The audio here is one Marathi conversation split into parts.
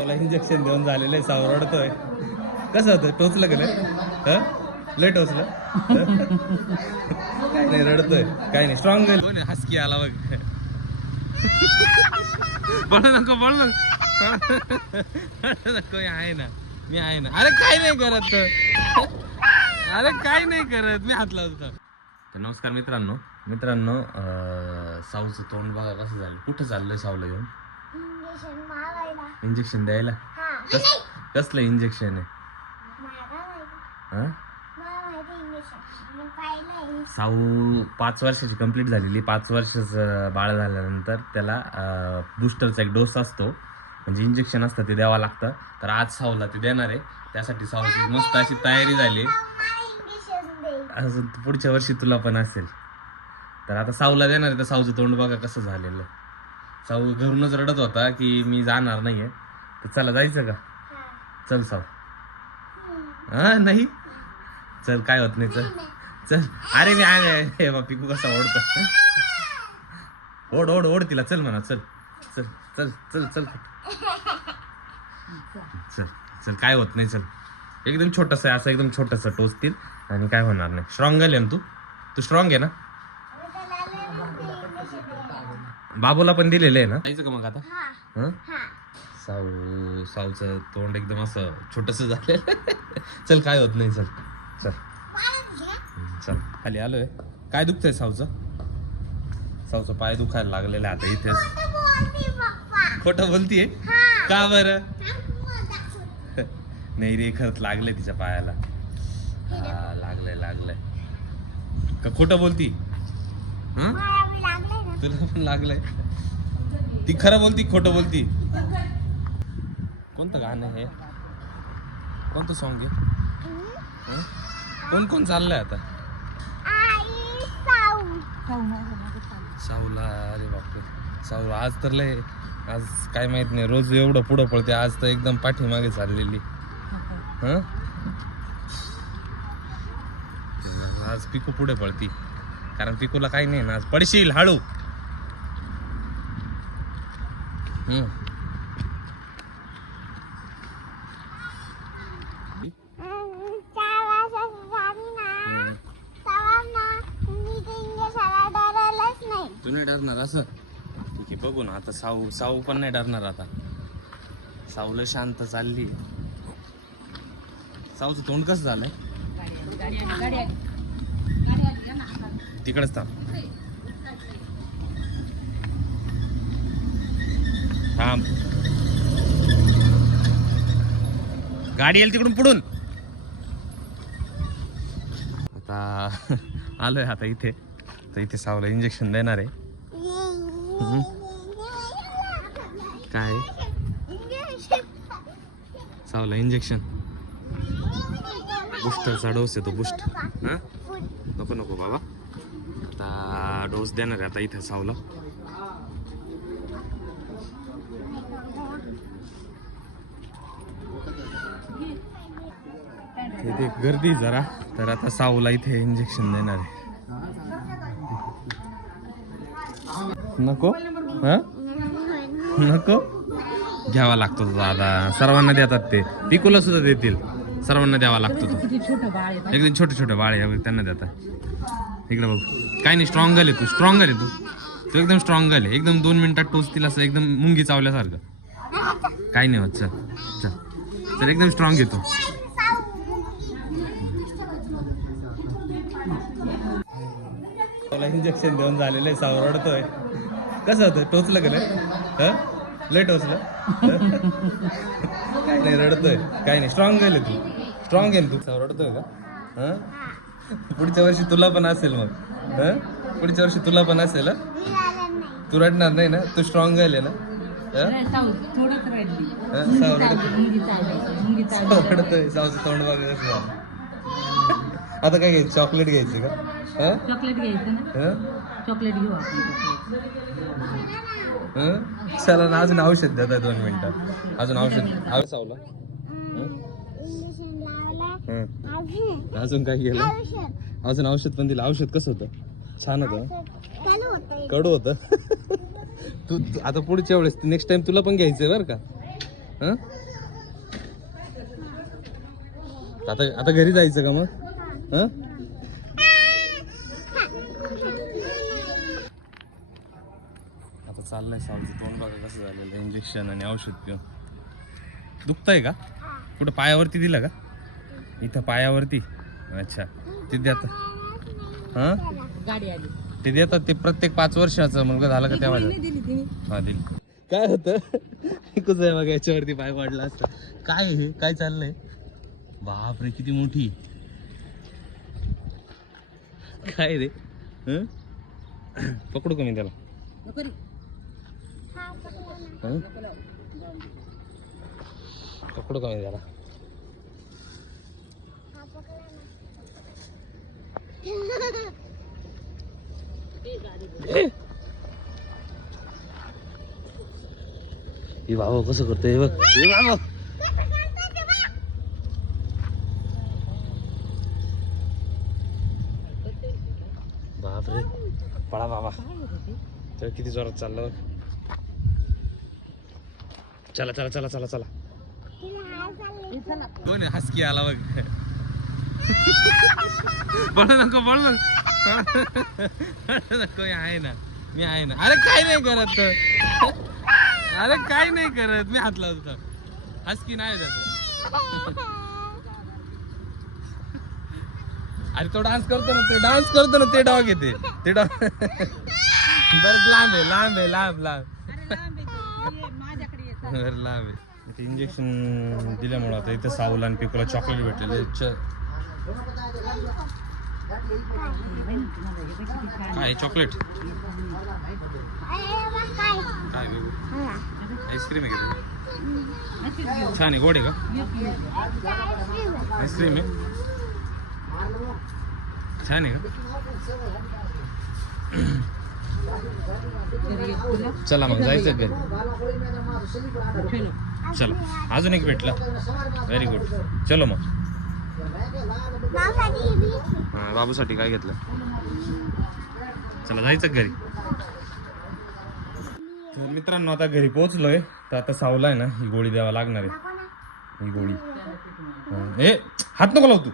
मला इंजेक्शन देऊन झालेलं आहे सावरडतोय. कसं होतं? टोचलं का हं? लय टोचलं? काय नाही रडतोय. काय नाही. स्ट्रॉंग हसकी आला बघ. बळ नको बळ नको. आहे ना. मी आहे ना. अरे काय नाही करत अरे काय नाही करत. मी हात लावतो. तर नमस्कार मित्रांनो. मित्रांनो अं, साऊचं तोंड बघा कसं झालं. कुठं चाललंय सावलं घेऊन इंजेक्शन द्यायला? हा. कस कसलं इंजेक्शन आहे? माहिती हा? मला माहिती इंजेक्शन मी पाहिलंय. साऊ पाच वर्षाची कंप्लीट झालेली. पाच वर्षाचं बाळ झाल्यानंतर त्याला बुस्टरचा एक डोस असतो. म्हणजे इंजेक्शन असतं ते द्यावं लागतं. तर आज साऊला ते देणार आहे. त्यासाठी साऊची मस्त अशी तयारी झाली. मला इंजेक्शन दे. असं पुढच्या वर्षी तुला पण असेल. तर आता साऊला देणार आहे तर साऊचं तोंड बघा कसं झालेलं. साऊ घरूनच रडत होता की मी जाणार नाहीये. तर चला जायचं का? चल साऊ. हा नाही? चल काय होत नाही चल. चल. अरे मी आहे हे बा पिकू कसा ओढतो. ओढ ओढ ओढ तिला. चल म्हणा चल. चल चल चल चल. चल चल काय होत नाही चल. एकदम छोटस आहे असं एकदम छोटस टोचतील आणि काय होणार नाही. स्ट्रॉंग आहे ना तू. तू स्ट्रॉंग आहे ना मी त्याला लय मोठी इंजेक्शन द्यायला बाबूला पण दिलेलं आहे ना? जायचं का मग आता? हा. हं? हा. साऊ साऊचं तोंड एकदम असं छोटस झालेलं चल काय होत नाही चल. चल. चल. खाली आलोय. काय दुखतंय साऊचं? साऊचं पाय दुखायला लागलेलं आहे आता इथे. खोटं बोलती पप्पा. खोटं बोलतीये? हा. का बरं. नाही रे खरंच लागलंय तिच्या पायाला. हा लागलंय लागलंय. का खोटं बोलती? हं? तुला पण लागलंय. ती खरं बोलती खोटं बोलती? कोणतं गाणं आहे कोणतं सॉन्ग आहे कोण कोण चाललंय आता? साऊला अरे बापरे. साऊ आज तर लय आज काय माहीत नाही रोज एवढं पुढं पळते आज तर एकदम पाठीमागे चाललेली. हं? आज पिकू पुढे पळती कारण पिकूला काही नाही ना आज पडशील हळू हम्म चार वर्षाची झाली ना तेव्हा ना मी ते नाही डरणार असं? ठीक आहे बघू ना आता साऊ साऊ पण नाही डरणार आता. साऊला शांत चालली. साऊचं तोंड कसं झालंय? तिकडेच थांब. थांब. गाडी येईल तिकडून पुढून. आता आलोय आता इथे. तर इथे सावला इंजेक्शन देणार आहे. काय? सावला इंजेक्शन बुस्टरचा डोस आहे तो बुस्ट हां? नको नको बाबा. आता डोस देणार आहे आता इथे सावला. इथे गर्दी जरा. तर आता सावला इथे इंजेक्शन देणार आहे. नको? हा? नको? घ्यावा लागतो तो दादा. सर्वांना देतात ते. पिकूला सुद्धा देतील. सर्वांना द्यावा लागतो तो. एकदम छोटे छोटे बाळ आहे. त्यांना देतात इकडे बघ. काय नाही स्ट्रॉंग आहे तू. स्ट्रॉंग आहे तू. तू एकदम स्ट्रॉंग आहे. एकदम दोन मिनिटात टोचतील असं एकदम मुंगी चावल्यासारखं. काय नाही होत चल. चल. एकदम स्ट्रॉंग आहे इंजेक्शन देऊन झालेलं आहे सावर रडतोय कसं होतं? टोचलं हं? लय टोचलं? काय नाही रडतोय. काय नाही स्ट्रॉंग आहे तू. स्ट्रॉंग ना तू. सावर रडतोय का? हं? पुढच्या वर्षी तुला पण असेल मग. हं? पुढच्या वर्षी तुला पण असेल तू रडणार नाही ना? तू स्ट्रॉंग आहे ना? हं? थोडंच राहिली हं? सावर रडतोय मुंगी चालली मुंगी चालली. सावर रडतोय सावचं तोंड बघा कसं झालं. आता काय घ्यायची? चॉकलेट घ्यायची का? हं? चॉकलेट घ्यायचं. ना हं? चॉकलेट घेऊ आपण. हं? चला ना अजून औषध देत दोन मिनिटं. अजून औषध औषध सावला. इंजेक्शन लावलं हं. अजून अजून काय केलं? औषध अजून औषध पण दिलं. औषध कसं होतं? छान होतं चालू होतं कडू होतं. तू तू- आता पुढच्या वेळेस नेक्स्ट टाइम तुला पण घ्यायचंय बरं का? हं? आता आता घरी जायचं का मग? हं? आता चाललंय सावचं तोंड बघा कसं झालेलं इंजेक्शन आणि औषध पिऊन. दुखतंय का? कुठं पायावरती दिलं का? इथं पायावरती? अच्छा. ते देतात हां? गाडी आली ते देतात ते प्रत्येक पाच वर्षाचा. मुलगा झाला का तेव्हा हा दिली. काय होतं? आहे बघा याच्यावरती पाय पडला असता. काय आहे हे? काय चाललंय? बापरे किती मोठी. काय रे हं? पकडू का मी त्याला नको रे. हं? पकडू का मी त्याला हे बाबा कसं करतोय हे बघ हे बाबा बापरे. पळा बाबा. तर किती जोरात चाललं बघ. चला चला चला चला चला. कोण हसकी आला बघ. बोलू नको बोलू नको. आहे ना? मी आहे ना. अरे काय नाही करत अरे काय नाही करत. मी हात लावतो. हसकी नाही जात अरे तो डान्स करतो ना ते डान्स करतो ना ते डॉग येते. ते डॉग बरं लांब आहे लांब आहे लांब लांब. बरं लांब आहे. इथे इंजेक्शन दिल्यामुळे आता इथं सावला आणि पिकोला चॉकलेट भेटलेले च- काय चॉकलेट काय आईस्क्रीम आहे का? छान आहे गोड आहे का? आईस्क्रीम आहे? छान आहे का? चला मग जायचं घरी. चला. अजून एक भेटला. व्हेरी गुड चलो मग. बाबूसाठी काय घेतलं? चला जायचं घरी. तर मित्रांनो आता घरी पोहोचलोय. तर आता सावला आहे ना ही गोळी द्यावा लागणार आहे. ही गोळी. ए हात नको लावतो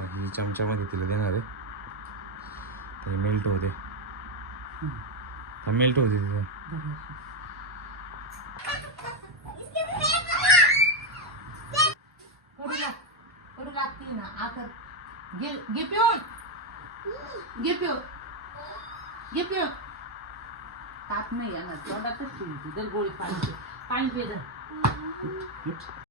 तू टाक हे ही चमच्यामध्ये तिला देणार आहे. तर मेल्ट होते हा मेल्ट होते तिथं ताप नाही येणार. गोळी पाणी. पाणी.